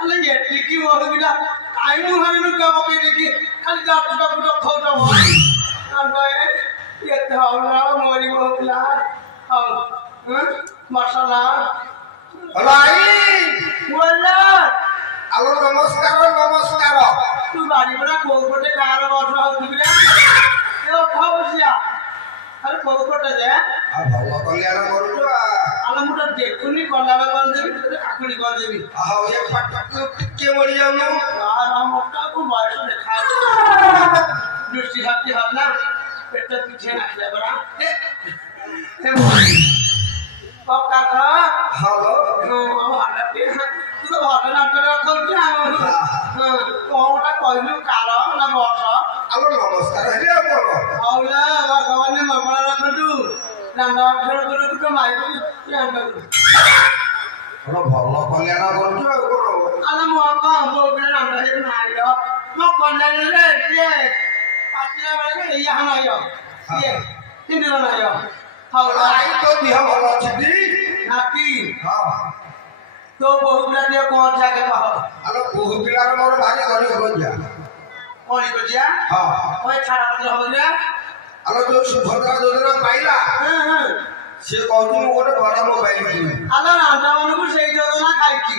আরে এটি বলবিলা আই মুহারে নুকা বকে দেখি খালি জাটুটা পুটো খাওটা হয় আরে এতে হওয়া মরি বললা মশলা ভাই বললা আলো নমস্কার নমস্কার তুই বাড়ি বড় কোকোটে কার বসা হচ্ছিস রে এ ওঠা বসিয়া আরে কোকোটে যে আর ভালো কল্যাণ করুছ আলমুটা দেখুনি কলাবে কল দেবি কাকুড়ি কল দেবি আহ এ পাটকে টিকে মরি যাও আর আমটা কো বয়স দেখা দৃষ্টি শক্তি হল না পেটটা পিছে রাখলে বড়া ও কাকা হ্যালো তুই তো ঘটনা করে করছিস কোনটা কইলু কারণ না বর্ষ আলো নমস্কার হে বলো হৌলা ভগবানে মঙ্গল রাখতু রান্না অক্ষর করে তো মাইকি রান্না বলো ভালো কল্যাণ করুছ করো আলা মোবা মোবলে রান্না হে না আইলো মো কল্যাণ রে কে পাঁচটা বেলা এই হানাইও কে তিন দিন আইও হৌলা আই তো দিহ ভালো আছে দি নাকি হ্যাঁ তো বহুগুলা দিয়ে কোন জায়গায় পাহ আলো বহু পিলার মোর ভাই ধরি হল যা ওই কজিয়া হ্যাঁ ওই ছাড়া পত্র হবে না আলো তো সুভদ্রা যোজনা পাইলা হ্যাঁ হ্যাঁ সে কত গোটে বড় মোবাইল কিনে আলা রান্না মানুষ সেই যোজনা খাইছি